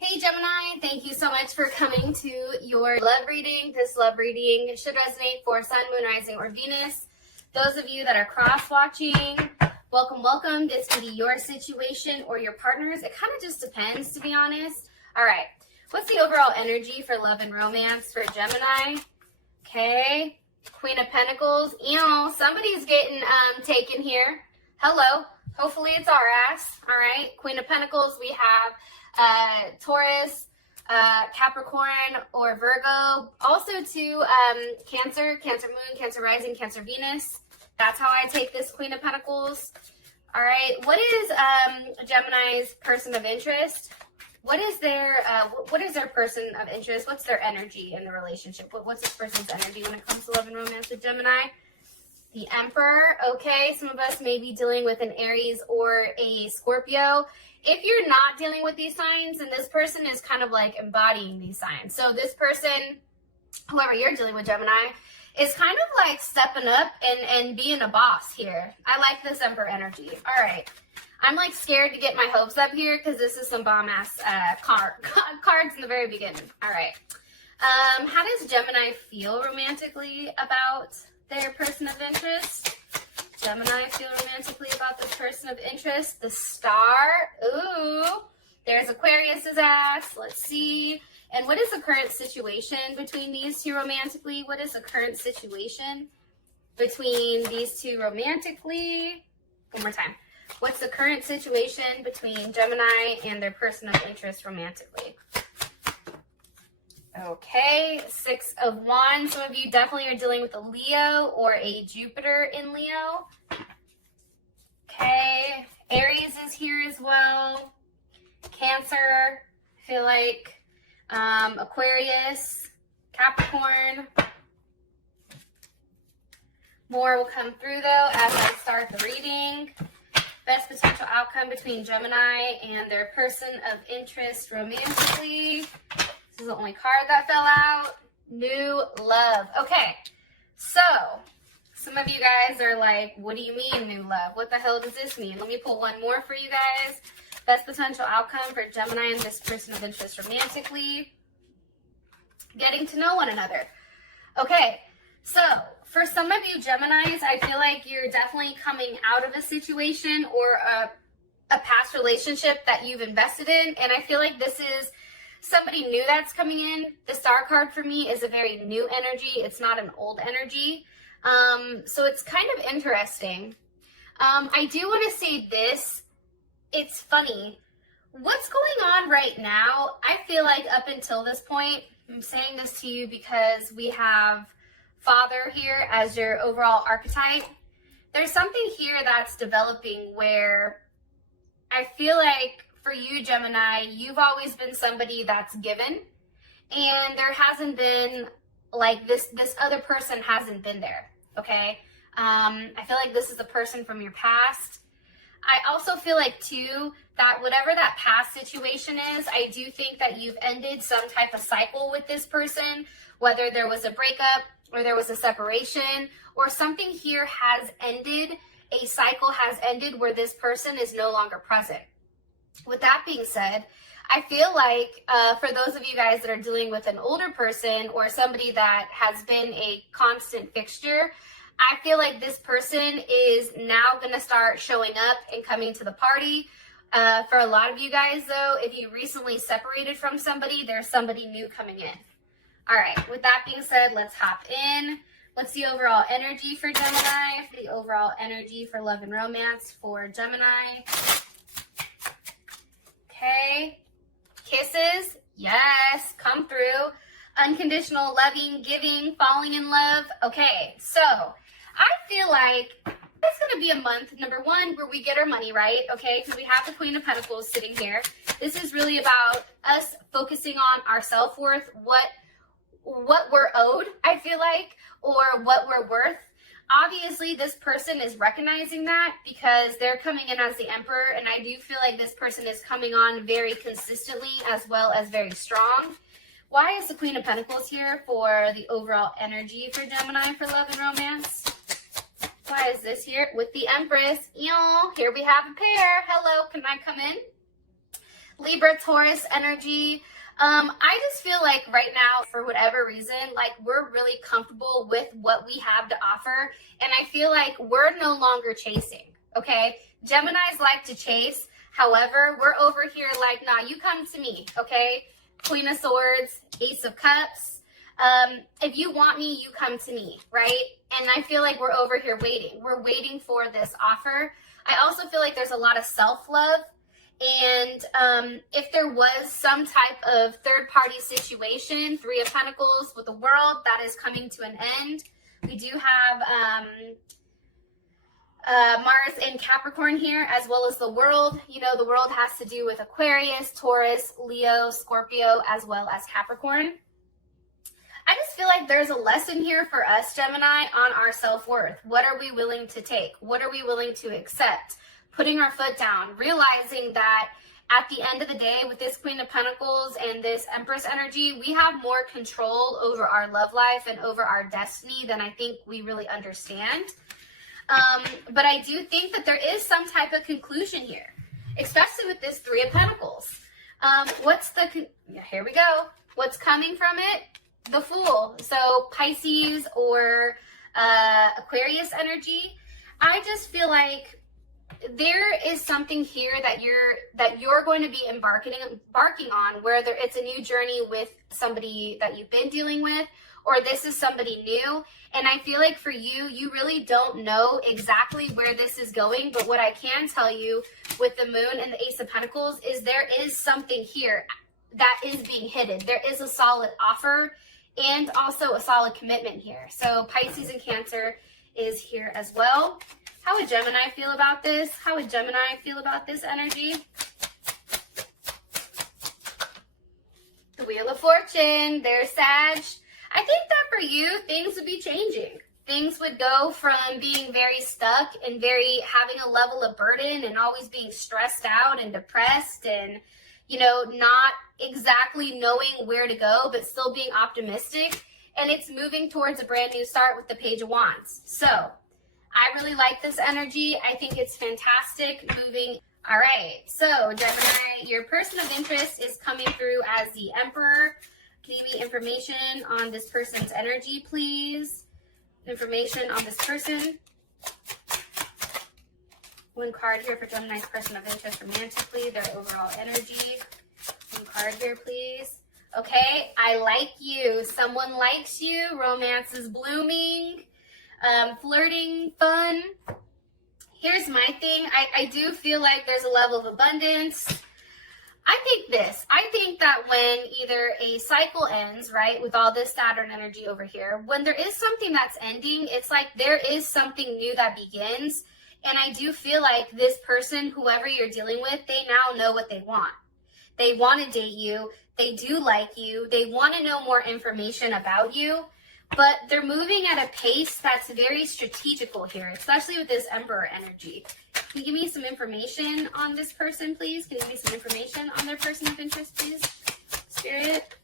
Hey Gemini, thank you so much for coming to your love reading. This love reading should resonate for Sun, Moon, Rising, or Venus. Those of you that are cross-watching, welcome, welcome. This could be your situation or your partner's. It kind of just depends, to be honest. All right, what's the overall energy for love and romance for Gemini? Okay, Queen of Pentacles. Somebody's getting taken here. Hello. Hopefully it's our ass. All right, Queen of Pentacles. We have Taurus, Capricorn, or Virgo. Also to Cancer, Cancer Moon, Cancer Rising, Cancer Venus. That's how I take this Queen of Pentacles. All right, what is Gemini's person of interest? What is their person of interest? What's their energy in the relationship? What's this person's energy when it comes to love and romance with Gemini? The Emperor. Okay, some of us may be dealing with an Aries or a Scorpio. If you're not dealing with these signs, then this person is kind of like embodying these signs. So this person, whoever you're dealing with, Gemini, is kind of like stepping up and being a boss here. I like this Emperor energy. All right. I'm like scared to get my hopes up here because this is some bomb-ass cards in the very beginning. All right. How does Gemini feel romantically about their person of interest? Gemini feel romantically about this person of interest. The Star. Ooh, there's Aquarius's ass. Let's see. And what is the current situation between these two romantically? What is the current situation between these two romantically? One more time. What's the current situation between Gemini and their person of interest romantically? Okay, Six of Wands. Some of you definitely are dealing with a Leo or a Jupiter in Leo. Okay, Aries is here as well. Cancer, I feel like Aquarius, Capricorn. More will come through though as I start the reading. Best potential outcome between Gemini and their person of interest romantically. This is the only card that fell out. New love. Okay, so some of you guys are like, what do you mean new love? What the hell does this mean? Let me pull one more for you guys. Best potential outcome for Gemini and this person of interest romantically. Getting to know one another. Okay, so for some of you Geminis, I feel like you're definitely coming out of a situation or a past relationship that you've invested in. And I feel like this is somebody new that's coming in. The Star card for me is a very new energy. It's not an old energy. So it's kind of interesting. I do want to say this. It's funny. What's going on right now, I feel like up until this point, I'm saying this to you because we have Father here as your overall archetype. There's something here that's developing where I feel like for you, Gemini, you've always been somebody that's given, and there hasn't been like this other person hasn't been there. Okay. I feel like this is a person from your past. I also feel like too that whatever that past situation is, I do think that you've ended some type of cycle with this person, whether there was a breakup or there was a separation or something here has ended, a cycle has ended where this person is no longer present. With that being said, I feel like for those of you guys that are dealing with an older person or somebody that has been a constant fixture, I feel like this person is now going to start showing up and coming to the party. For a lot of you guys, though, if you recently separated from somebody, there's somebody new coming in. All right, with that being said, let's hop in. What's the overall energy for Gemini? The overall energy for love and romance for Gemini. Okay, kisses, yes, come through. Unconditional loving, giving, falling in love. Okay, so I feel like it's going to be a month, number one, where we get our money right, okay, because we have the Queen of Pentacles sitting here. This is really about us focusing on our self-worth, what we're owed, I feel like, or what we're worth. Obviously, this person is recognizing that because they're coming in as the Emperor, and I do feel like this person is coming on very consistently as well as very strong. Why is the Queen of Pentacles here for the overall energy for Gemini for love and romance? Why is this here with the Empress? Here we have a pair. Hello, can I come in? Libra, Taurus energy. I just feel like right now, for whatever reason, like we're really comfortable with what we have to offer. And I feel like we're no longer chasing, okay? Geminis like to chase. However, we're over here like, nah, you come to me, okay? Queen of Swords, Ace of Cups. If you want me, you come to me, right? And I feel like we're over here waiting. We're waiting for this offer. I also feel like there's a lot of self-love. And if there was some type of third-party situation, Three of Pentacles with the World, that is coming to an end. We do have Mars in Capricorn here, as well as the World. You know, the World has to do with Aquarius, Taurus, Leo, Scorpio, as well as Capricorn. I just feel like there's a lesson here for us, Gemini, on our self-worth. What are we willing to take? What are we willing to accept? Putting our foot down, realizing that at the end of the day, with this Queen of Pentacles and this Empress energy, we have more control over our love life and over our destiny than I think we really understand. But I do think that there is some type of conclusion here, especially with this Three of Pentacles. Here we go. What's coming from it? The Fool. So Pisces or Aquarius energy. I just feel like there is something here that you're going to be embarking on, whether it's a new journey with somebody that you've been dealing with, or this is somebody new. And I feel like for you, you really don't know exactly where this is going. But what I can tell you with the Moon and the Ace of Pentacles is there is something here that is being hidden. There is a solid offer and also a solid commitment here. So Pisces and Cancer is here as well. How would Gemini feel about this? How would Gemini feel about this energy? The Wheel of Fortune, there's Sag. I think that for you, things would be changing. Things would go from being very stuck and having a level of burden and always being stressed out and depressed and, you know, not exactly knowing where to go, but still being optimistic. And it's moving towards a brand new start with the Page of Wands. So I really like this energy. I think it's fantastic moving. All right. So Gemini, your person of interest is coming through as the Emperor. Can you give me information on this person's energy, please? Information on this person. One card here for Gemini's person of interest romantically, their overall energy. One card here, please. Okay, I like you. Someone likes you. Romance is blooming. Flirting, fun. Here's my thing. I do feel like there's a level of abundance. I think that when either a cycle ends, right, with all this Saturn energy over here, when there is something that's ending, it's like there is something new that begins. And I do feel like this person, whoever you're dealing with, they now know what they want. They want to date you. They do like you. They want to know more information about you. But they're moving at a pace that's very strategical here, especially with this Emperor energy. Can you give me some information on this person, please? Can you give me some information on their person of interest, please? Spirit.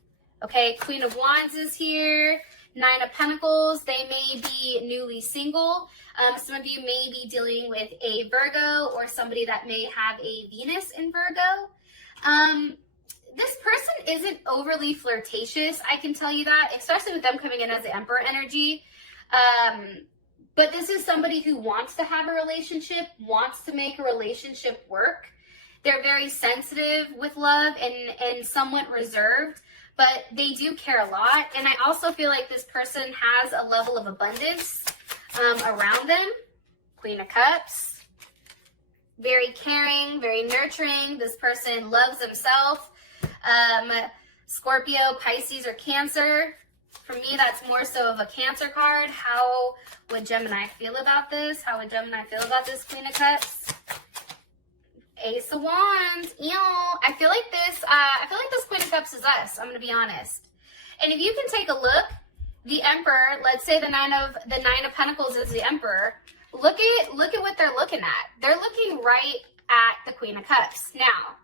Okay, Queen of Wands is here. Nine of Pentacles. They may be newly single. Some of you may be dealing with a Virgo or somebody that may have a Venus in Virgo. This person isn't overly flirtatious, I can tell you that, especially with them coming in as the Emperor energy. But this is somebody who wants to have a relationship, wants to make a relationship work. They're very sensitive with love and somewhat reserved, but they do care a lot. And I also feel like this person has a level of abundance around them. Queen of Cups. Very caring, very nurturing. This person loves himself. Scorpio, Pisces, or Cancer. For me, that's more so of a Cancer card. How would Gemini feel about this? How would Gemini feel about this Queen of Cups? Ace of Wands. Ew. I feel like this Queen of Cups is us. I'm gonna be honest. And if you can take a look, the Emperor. Let's say the Nine of Pentacles is the Emperor. Look at what they're looking at. They're looking right at the Queen of Cups. Now,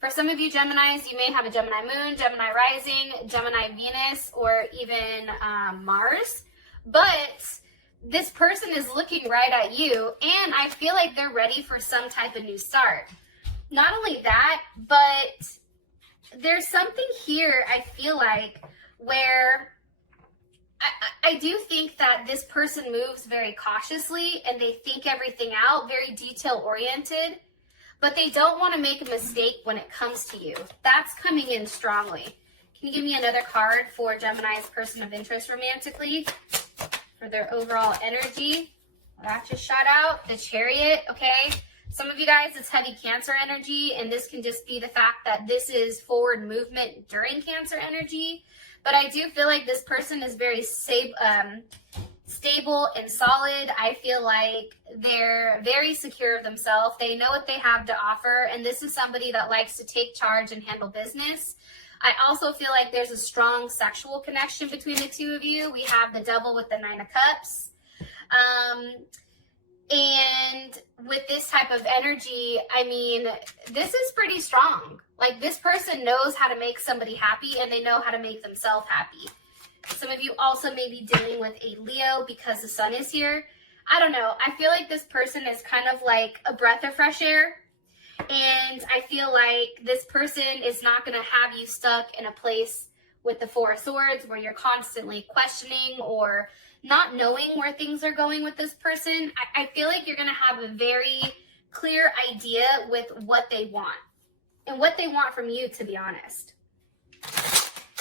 for some of you Geminis, you may have a Gemini Moon, Gemini Rising, Gemini Venus, or even Mars. But this person is looking right at you, and I feel like they're ready for some type of new start. not only that, but there's something here, I feel like, where I do think that this person moves very cautiously and they think everything out, very detail oriented, but they don't want to make a mistake when it comes to you. That's coming in strongly. Can you give me another card for Gemini's person of interest romantically for their overall energy? That just shot out. The Chariot, okay? Some of you guys, it's heavy Cancer energy, and this can just be the fact that this is forward movement during Cancer energy. But I do feel like this person is very stable and solid. I feel like they're very secure of themselves. They know what they have to offer, and this is somebody that likes to take charge and handle business. I also feel like there's a strong sexual connection between the two of you. We have the Devil with the Nine of Cups. And with this type of energy, I mean, this is pretty strong. Like, this person knows how to make somebody happy, and they know how to make themselves happy. Some of you also may be dealing with a Leo because the sun is here. I don't know. I feel like this person is kind of like a breath of fresh air. And I feel like this person is not going to have you stuck in a place with the Four of Swords where you're constantly questioning or not knowing where things are going with this person. I feel like you're going to have a very clear idea with what they want and what they want from you, to be honest.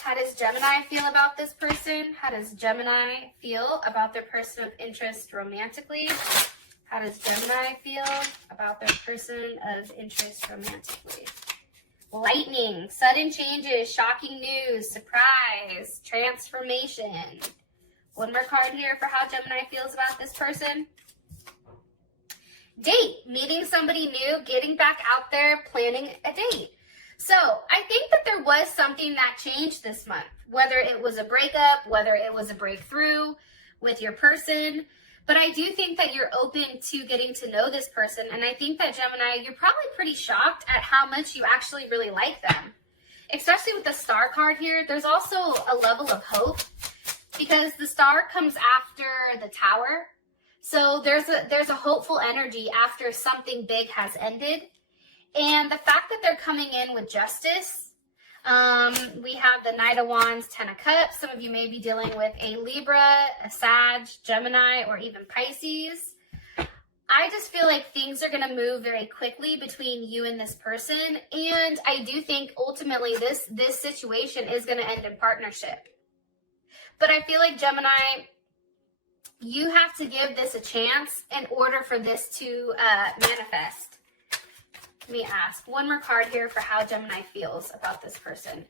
How does Gemini feel about this person? How does Gemini feel about their person of interest romantically? How does Gemini feel about their person of interest romantically? Lightning, sudden changes, shocking news, surprise, transformation. One more card here for how Gemini feels about this person. Date, meeting somebody new, getting back out there, planning a date. So I think that there was something that changed this month, whether it was a breakup, whether it was a breakthrough with your person. But I do think that you're open to getting to know this person. And I think that Gemini, you're probably pretty shocked at how much you actually really like them. Especially with the Star card here, there's also a level of hope because the Star comes after the Tower. So there's a hopeful energy after something big has ended. And the fact that they're coming in with justice, we have the Knight of Wands, Ten of Cups. Some of you may be dealing with a Libra, a Sag, Gemini, or even Pisces. I just feel like things are going to move very quickly between you and this person. And I do think ultimately this situation is going to end in partnership. But I feel like Gemini, you have to give this a chance in order for this to manifest. Let me ask one more card here for how Gemini feels about this person.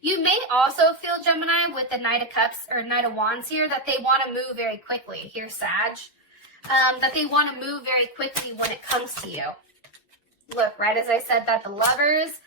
You may also feel, Gemini, with the Knight of Cups or Knight of Wands here, that they want to move very quickly. Here's Sag. That they want to move very quickly when it comes to you. Look, right as I said that, the Lovers.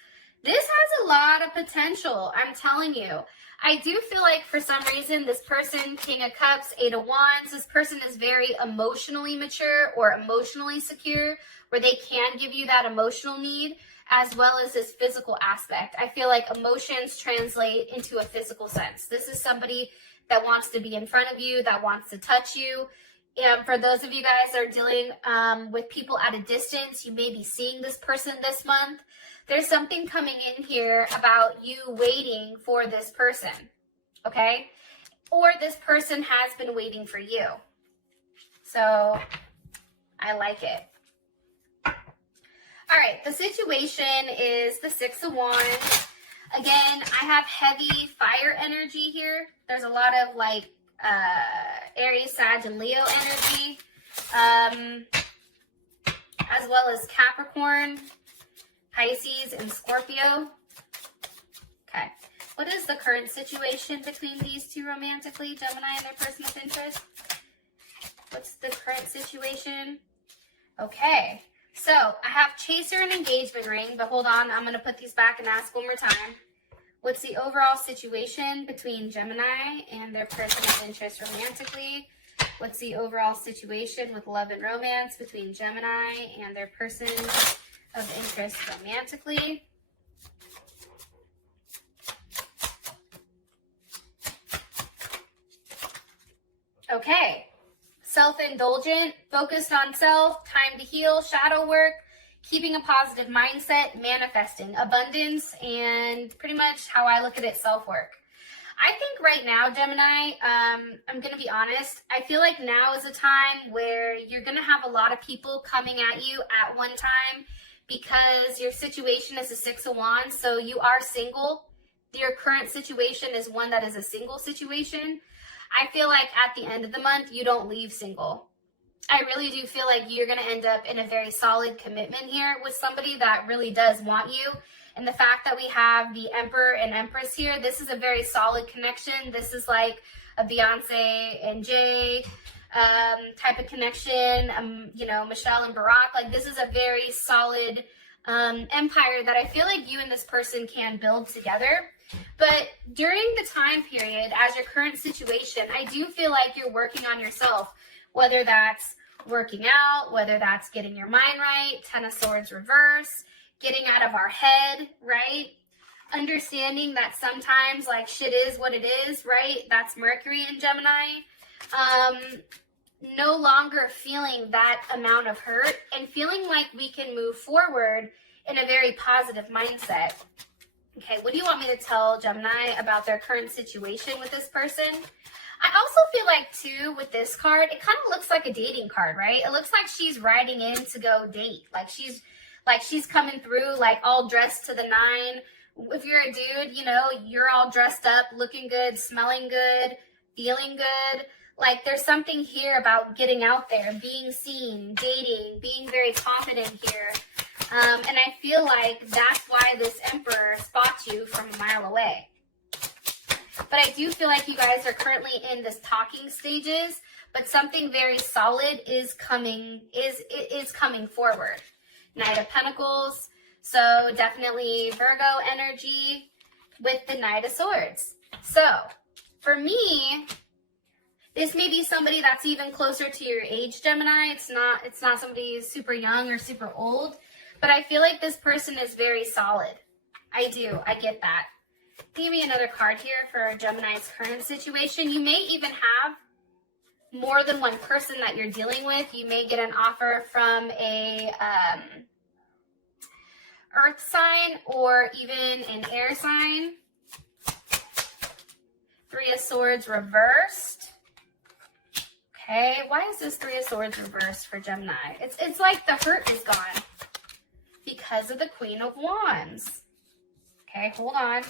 This has a lot of potential, I'm telling you. I do feel like for some reason this person, King of Cups, Eight of Wands, this person is very emotionally mature or emotionally secure, where they can give you that emotional need as well as this physical aspect. I feel like emotions translate into a physical sense. This is somebody that wants to be in front of you, that wants to touch you. And for those of you guys that are dealing with people at a distance, you may be seeing this person this month. There's something coming in here about you waiting for this person, okay? Or this person has been waiting for you. So I like it. All right, the situation is the Six of Wands. Again, I have heavy fire energy here. There's a lot of like Aries, Sag, and Leo energy, as well as Capricorn, Pisces, and Scorpio. Okay, what is the current situation between these two romantically, Gemini and their person of interest? What's the current situation? Okay. So, I have Chaser and Engagement Ring, but hold on, I'm going to put these back and ask one more time. What's the overall situation between Gemini and their person of interest romantically? What's the overall situation with love and romance between Gemini and their person of interest romantically? Okay. Self-indulgent, focused on self, time to heal, shadow work, keeping a positive mindset, manifesting abundance, and pretty much how I look at it, self-work. I think right now, Gemini, I'm going to be honest, I feel like now is a time where you're going to have a lot of people coming at you at one time because your situation is a 6 of Wands, so you are single. Your current situation is one that is a single situation. I feel like at the end of the month, you don't leave single. I really do feel like you're going to end up in a very solid commitment here with somebody that really does want you. And the fact that we have the Emperor and Empress here, this is a very solid connection. This is like a Beyonce and Jay type of connection, you know, Michelle and Barack. Like, this is a very solid empire that I feel like you and this person can build together. But during the time period, as your current situation, I do feel like you're working on yourself, whether that's working out, whether that's getting your mind right, 10 of Swords reverse, getting out of our head, right? Understanding that sometimes like shit is what it is, right? That's Mercury in Gemini. No longer feeling that amount of hurt and feeling like we can move forward in a very positive mindset. Okay, what do you want me to tell Gemini about their current situation with this person? I also feel like too with this card, it kind of looks like a dating card, right? It looks like she's riding in to go date. Like she's coming through like all dressed to the nine. If you're a dude, you know, you're all dressed up, looking good, smelling good, feeling good. Like there's something here about getting out there, being seen, dating, being very confident here. And I feel like that's why this Emperor spots you from a mile away. But I do feel like you guys are currently in this talking stages, but something very solid is coming forward. Knight of Pentacles, so definitely Virgo energy with the Knight of Swords. So for me, this may be somebody that's even closer to your age, Gemini. It's not somebody who's super young or super old, but I feel like this person is very solid. I get that. Give me another card here for Gemini's current situation. You may even have more than one person that you're dealing with. You may get an offer from a earth sign or even an air sign. 3 of Swords reversed. Okay, why is this 3 of Swords reversed for Gemini? It's like the hurt is gone because of the Queen of Wands. Okay, hold on.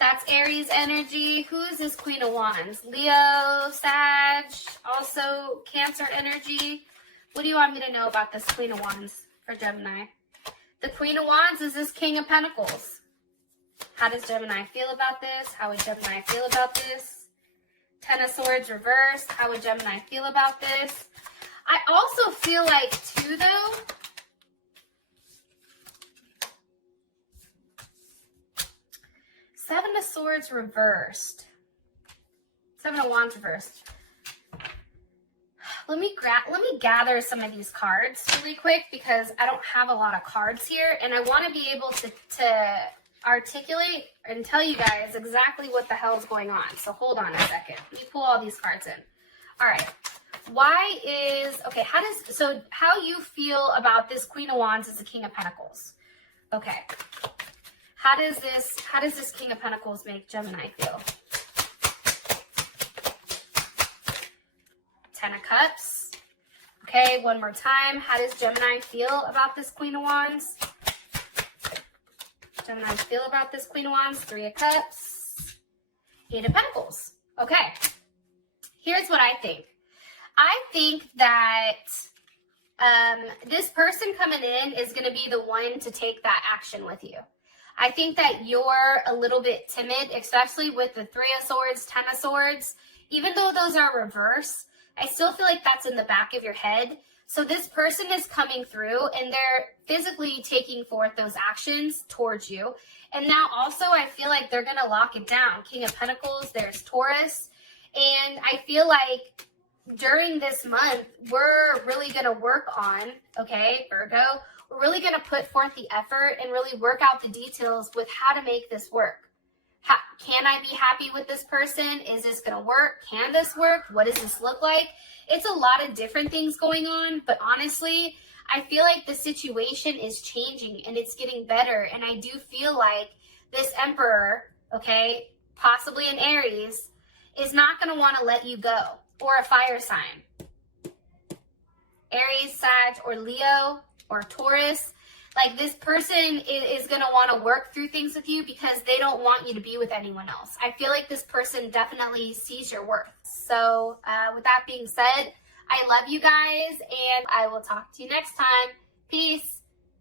That's Aries energy. Who is this Queen of Wands? Leo, Sag, also Cancer energy. What do you want me to know about this Queen of Wands for Gemini? The Queen of Wands is this King of Pentacles. How does Gemini feel about this? How would Gemini feel about this? 10 of Swords reversed. How would Gemini feel about this? I also feel like, too, though, Seven of Swords reversed. 7 of Wands reversed. Let me gather some of these cards really quick because I don't have a lot of cards here, and I want to be able to articulate and tell you guys exactly what the hell is going on. So hold on a second. Let me pull all these cards in. All right. How you feel about this Queen of Wands as the King of Pentacles? Okay. How does this King of Pentacles make Gemini feel? 10 of Cups. Okay, one more time. How does Gemini feel about this Queen of Wands? Gemini feel about this Queen of Wands? 3 of Cups. 8 of Pentacles. Okay. Here's what I think. I think that this person coming in is going to be the one to take that action with you. I think that you're a little bit timid, especially with the 3 of Swords, 10 of Swords. Even though those are reverse, I still feel like that's in the back of your head. So this person is coming through and they're physically taking forth those actions towards you. And now also I feel like they're going to lock it down. King of Pentacles, there's Taurus. And I feel like during this month, we're really going to work on, okay, Virgo, we're really going to put forth the effort and really work out the details with how to make this work. Can I be happy with this person? Is this going to work? Can this work? What does this look like? It's a lot of different things going on, but honestly, I feel like the situation is changing and it's getting better. And I do feel like this emperor, okay, possibly an Aries, is not going to want to let you go, or a fire sign. Aries, Sag, or Leo, or Taurus. Like, this person is going to want to work through things with you because they don't want you to be with anyone else. I feel like this person definitely sees your worth. So with that being said, I love you guys, and I will talk to you next time. Peace.